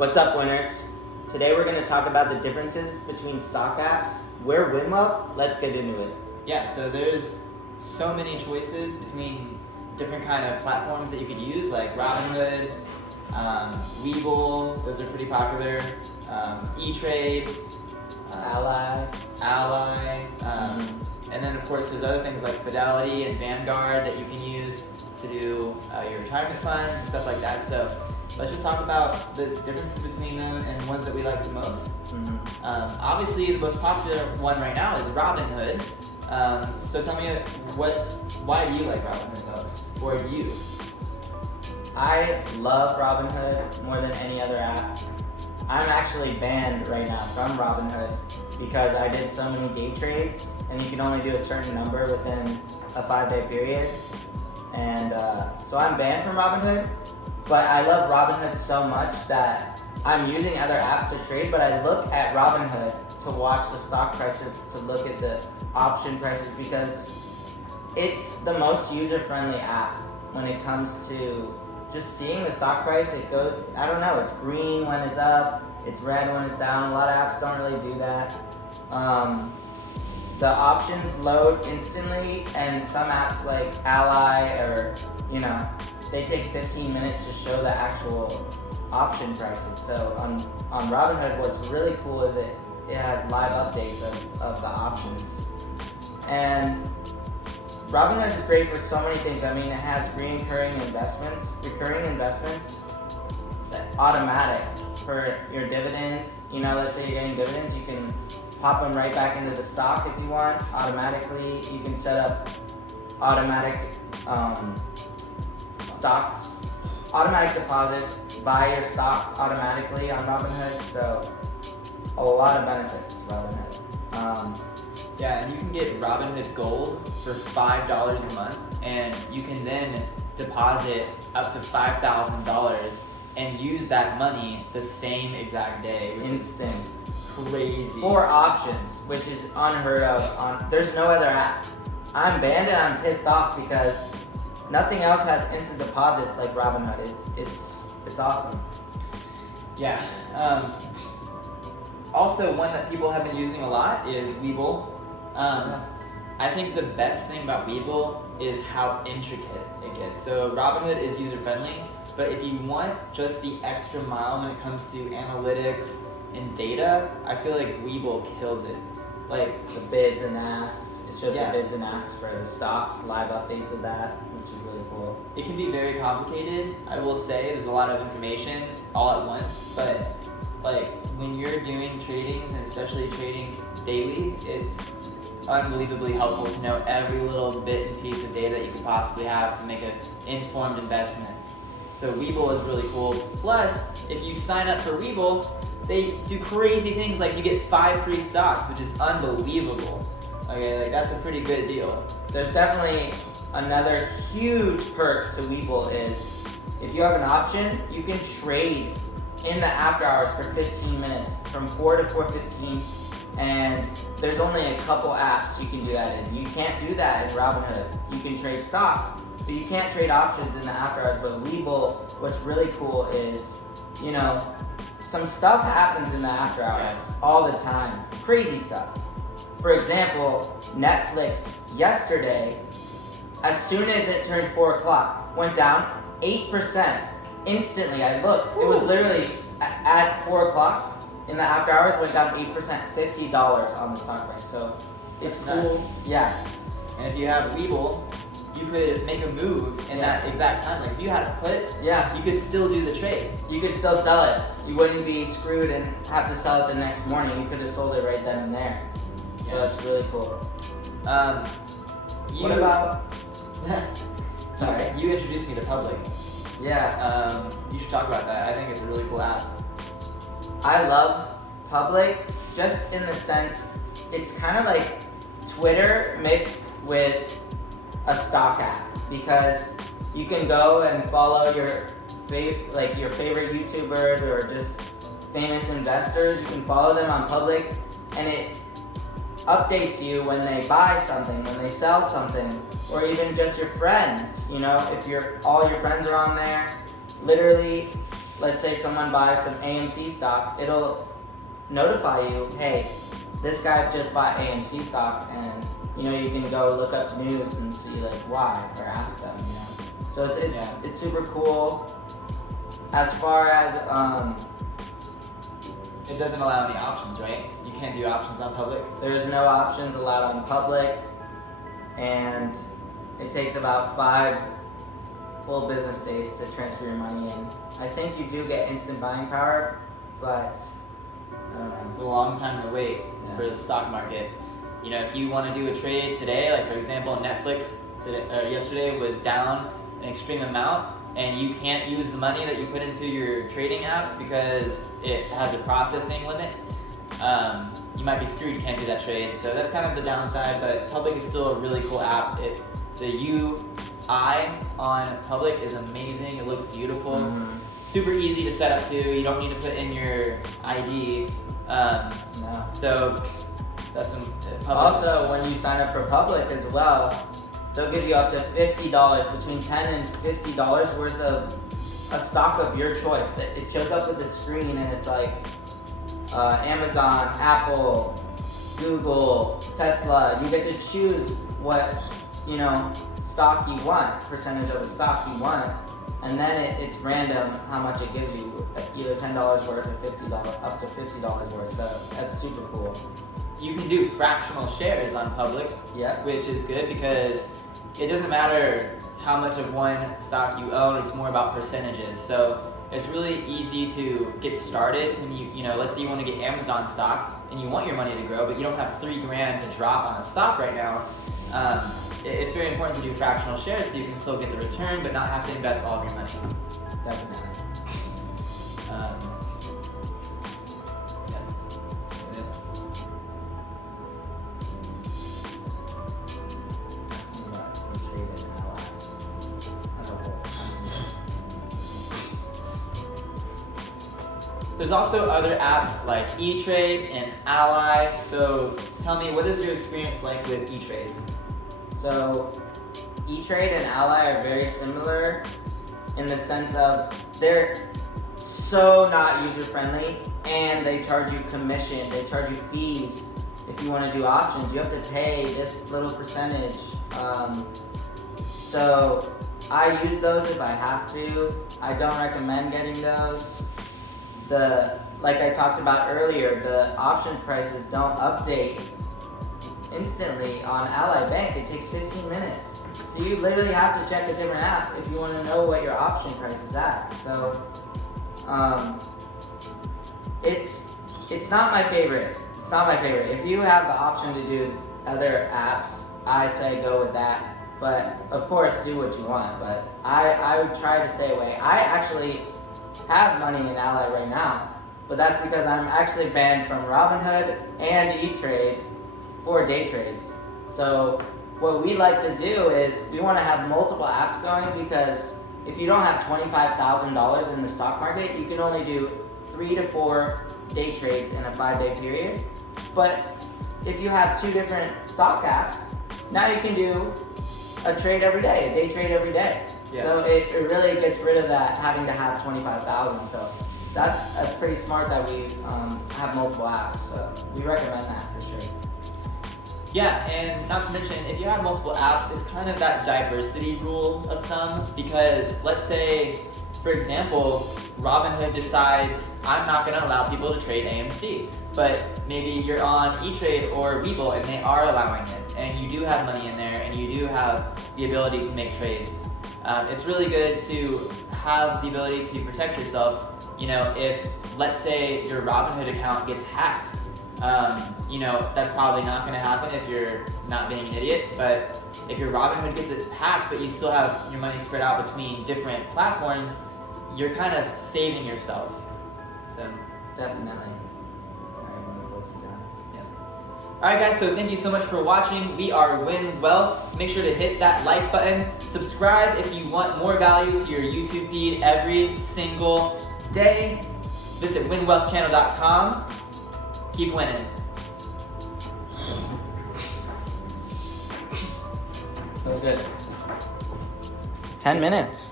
What's up, winners? Today we're going to talk about the differences between stock apps. We're Winwealth. Let's get into it. Yeah, so there's so many choices between different kind of platforms that you could use, like Robinhood, Webull, those are pretty popular, E-Trade, Ally. And then of course there's other things like Fidelity and Vanguard that you can use to do your retirement funds and stuff like that. So let's just talk about the differences between them and ones that we like the most. Obviously the most popular one right now is Robinhood. So tell me why do you like Robinhood most, or do you? I love Robinhood more than any other app. I'm actually banned right now from Robinhood because I did so many day trades, and you can only do a certain number within a 5-day period. And so I'm banned from Robinhood, but I love Robinhood so much that I'm using other apps to trade, but I look at Robinhood to watch the stock prices, to look at the option prices, because it's the most user-friendly app when it comes to just seeing the stock price. It goes, I don't know, it's green when it's up, it's red when it's down. A lot of apps don't really do that. The options load instantly, and some apps like Ally or, they take 15 minutes to show the actual option prices. So on Robinhood, what's really cool is it has live updates of the options. And Robinhood is great for so many things. I mean, it has recurring investments, automatic for your dividends. Let's say you're getting dividends, you can pop them right back into the stock if you want automatically. You can set up automatic automatic deposits, buy your stocks automatically on Robinhood. So a lot of benefits to Robinhood. Yeah, and you can get Robinhood Gold for $5 a month, and you can then deposit up to $5,000 and use that money the same exact day, which Instant. is crazy. 4 options, which is unheard of. There's no other app. I'm banned and I'm pissed off because nothing else has instant deposits like Robinhood. It's awesome. Yeah. Also, one that people have been using a lot is Webull. I think the best thing about Webull is how intricate it gets. So Robinhood is user-friendly, but if you want just the extra mile when it comes to analytics and data, I feel like Webull kills it. Like The bids and asks. It's just Yeah. the bids and asks for the stocks, live updates of that, which is really cool. it can be very complicated, I will say. There's a lot of information all at once, but like when you're doing tradings, and especially trading daily, it's unbelievably helpful to know every little bit and piece of data that you could possibly have to make an informed investment. So Webull is really cool. Plus, if you sign up for Webull, they do crazy things like you get 5 free stocks, which is unbelievable. Okay, like that's a pretty good deal. There's definitely another huge perk to Webull is if you have an option, you can trade in the after hours for 15 minutes from 4 to 4:15, and there's only a couple apps you can do that in. You can't do that in Robinhood. You can trade stocks, but you can't trade options in the after hours. But Webull, what's really cool is, some stuff happens in the after hours all the time. Crazy stuff. For example, Netflix yesterday, as soon as it turned 4 o'clock, went down 8%. Instantly, I looked. It was literally at 4 o'clock in the after hours, went down 8%, $50 on the stock price. So it's That's cool. nuts. Yeah. And if you have Webull, you could make a move in that exact time. Like if you had a put, Yeah. you could still do the trade. You could still sell it. You wouldn't be screwed and have to sell it the next morning. You could have sold it right then and there. So Yeah. that's really cool. You, What about? Sorry, you introduced me to Public. Yeah. You should talk about that. I think it's a really cool app. I love Public just in the sense it's kind of like Twitter mixed with a stock app, because you can go and follow your favorite YouTubers or just famous investors. You can follow them on Public, and it updates you when they buy something, when they sell something, or even just your friends. If all your friends are on there, literally let's say someone buys some AMC stock, it'll notify you, hey, this guy just bought AMC stock, and you can go look up news and see like why, or ask them, So it's super cool. As far as it doesn't allow any options, right? You can't do options on public. there's no options allowed on public, and it takes about 5 full business days to transfer your money in. I think you do get instant buying power, but I don't know. It's a long time to wait for the stock market. If you want to do a trade today, like for example, Netflix yesterday was down an extreme amount, and you can't use the money that you put into your trading app because it has a processing limit, you might be screwed. You can't do that trade. So that's kind of the downside, but Public is still a really cool app. The UI on Public is amazing. It looks beautiful. Mm-hmm. Super easy to set up too. You don't need to put in your ID. No. So that's some Also, when you sign up for Public as well, they'll give you up to $50, between $10 and $50 worth of a stock of your choice. It shows up with the screen, and it's like Amazon, Apple, Google, Tesla. You get to choose what stock you want, percentage of a stock you want, and then it's random how much it gives you, either $10 worth or $50, up to $50 worth. So that's super cool. You can do fractional shares on Public, which is good because it doesn't matter how much of one stock you own, it's more about percentages. So it's really easy to get started when let's say you want to get Amazon stock and you want your money to grow, but you don't have $3 grand to drop on a stock right now. It's very important to do fractional shares so you can still get the return but not have to invest all of your money. Definitely. There's also other apps like E-Trade and Ally. So tell me, what is your experience like with E-Trade? So E-Trade and Ally are very similar in the sense of they're so not user-friendly, and they charge you commission, they charge you fees. If you want to do options, you have to pay this little percentage. So I use those if I have to. I don't recommend getting those. Like I talked about earlier, the option prices don't update instantly on Ally Bank. It takes 15 minutes. So you literally have to check a different app if you want to know what your option price is at. So it's not my favorite. It's not my favorite. If you have the option to do other apps, I say go with that. But of course, do what you want. But I would try to stay away. I actually have money in Ally right now, but that's because I'm actually banned from Robinhood and E-Trade for day trades. So what we like to do is we want to have multiple apps going, because if you don't have $25,000 in the stock market, you can only do 3 to 4 day trades in a 5-day period. But if you have 2 different stock apps, now you can do a trade every day, a day trade every day. Yeah. So it really gets rid of that having to have 25,000. So that's pretty smart that we have multiple apps. So we recommend that for sure. Yeah, and not to mention, if you have multiple apps, it's kind of that diversity rule of thumb, because let's say, for example, Robinhood decides I'm not going to allow people to trade AMC, but maybe you're on E-Trade or Webull and they are allowing it, and you do have money in there and you do have the ability to make trades. It's really good to have the ability to protect yourself. If, let's say, your Robinhood account gets hacked, that's probably not going to happen if you're not being an idiot. But if your Robinhood gets it hacked, but you still have your money spread out between different platforms, you're kind of saving yourself. So definitely. All right, I'm gonna close it down. Yeah. All right, guys. So thank you so much for watching. We are Win Wealth. Make sure to hit that like button. Subscribe if you want more value to your YouTube feed every single day. Visit winwealthchannel.com. Keep winning. That was good. 10 minutes.